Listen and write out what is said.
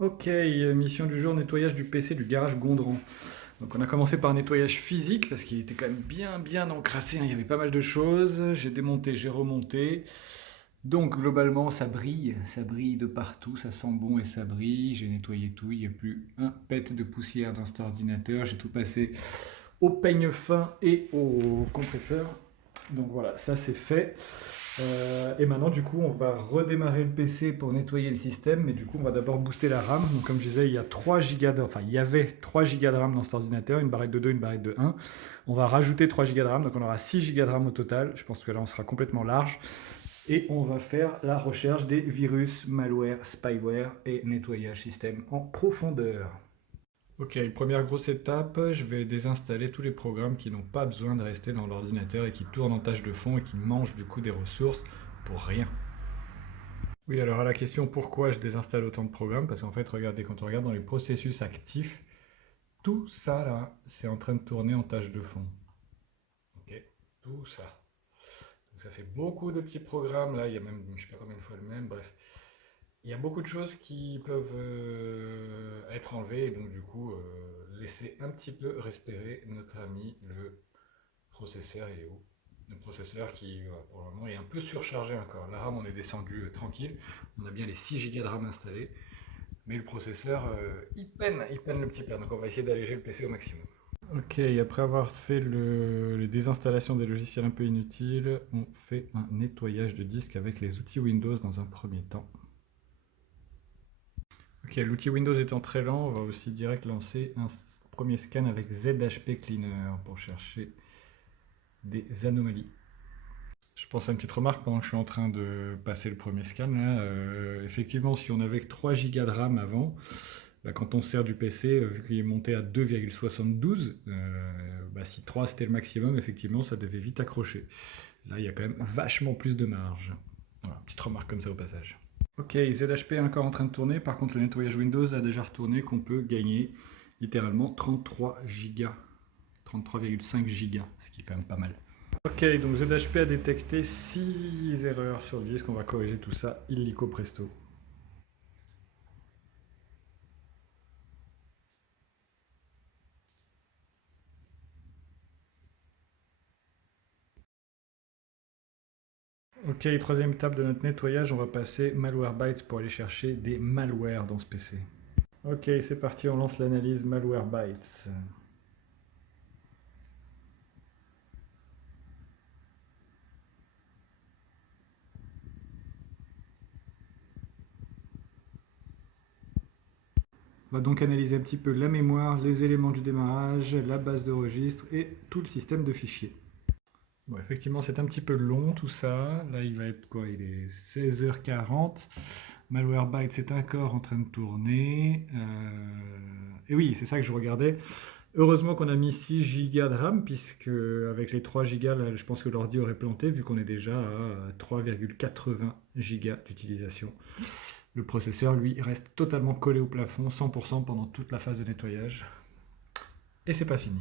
Ok, mission du jour, nettoyage du PC du garage Gondran. Donc on a commencé par un nettoyage physique parce qu'il était quand même bien encrassé, hein. Il y avait pas mal de choses. J'ai démonté, j'ai remonté. Donc globalement ça brille de partout, ça sent bon et ça brille. J'ai nettoyé tout, il n'y a plus un pet de poussière dans cet ordinateur. J'ai tout passé au peigne fin et au compresseur. Donc voilà, ça c'est fait. Et maintenant, du coup, on va redémarrer le PC pour nettoyer le système. Mais du coup, on va d'abord booster la RAM. Donc, comme je disais, il y a 3 Go enfin, il y avait 3 Go de RAM dans cet ordinateur, une barrette de 2, une barrette de 1. On va rajouter 3 Go de RAM, donc on aura 6 Go de RAM au total. Je pense que là, on sera complètement large. Et on va faire la recherche des virus, malware, spyware et nettoyage système en profondeur. Ok, première grosse étape, je vais désinstaller tous les programmes qui n'ont pas besoin de rester dans l'ordinateur et qui tournent en tâche de fond et qui mangent du coup des ressources pour rien. Oui, alors à la question pourquoi je désinstalle autant de programmes, parce qu'en fait, regardez, quand on regarde dans les processus actifs, tout ça là, c'est en train de tourner en tâche de fond. Ok, tout ça. Donc ça fait beaucoup de petits programmes, là, il y a même, je sais pas combien de fois le même, bref. Il y a beaucoup de choses qui peuvent être enlevées et donc du coup laisser un petit peu respirer notre ami le processeur est où. Le processeur qui pour le moment est un peu surchargé encore. La RAM on est descendu tranquille, on a bien les 6 Go de RAM installés, mais le processeur il peine le petit père, donc on va essayer d'alléger le PC au maximum. Ok, après avoir fait les désinstallations des logiciels un peu inutiles, on fait un nettoyage de disque avec les outils Windows dans un premier temps. Ok, l'outil Windows étant très lent, on va aussi direct lancer un premier scan avec ZHP Cleaner pour chercher des anomalies. Je pense à une petite remarque pendant que je suis en train de passer le premier scan. Là, effectivement, si on avait que 3 Go de RAM avant, bah, quand on sert du PC, vu qu'il est monté à 2,72, bah, si 3 c'était le maximum, effectivement, ça devait vite accrocher. Là, il y a quand même vachement plus de marge. Voilà, petite remarque comme ça au passage. Ok, ZHP est encore en train de tourner. Par contre, le nettoyage Windows a déjà retourné qu'on peut gagner littéralement 33 Go. 33,5 Go, ce qui est quand même pas mal. Ok, donc ZHP a détecté 6 erreurs sur le disque. On va corriger tout ça illico presto. Ok, troisième étape de notre nettoyage, on va passer Malwarebytes pour aller chercher des malwares dans ce PC. Ok, c'est parti, on lance l'analyse Malwarebytes. On va donc analyser un petit peu la mémoire, les éléments du démarrage, la base de registre et tout le système de fichiers. Bon, effectivement, c'est un petit peu long tout ça. Là, il va être quoi? Il est 16h40. Malwarebytes est encore en train de tourner. Et oui, c'est ça que je regardais. Heureusement qu'on a mis 6 Go de RAM, puisque avec les 3 Go, là, je pense que l'ordi aurait planté, vu qu'on est déjà à 3,80 Go d'utilisation. Le processeur, lui, reste totalement collé au plafond, 100% pendant toute la phase de nettoyage. Et c'est pas fini.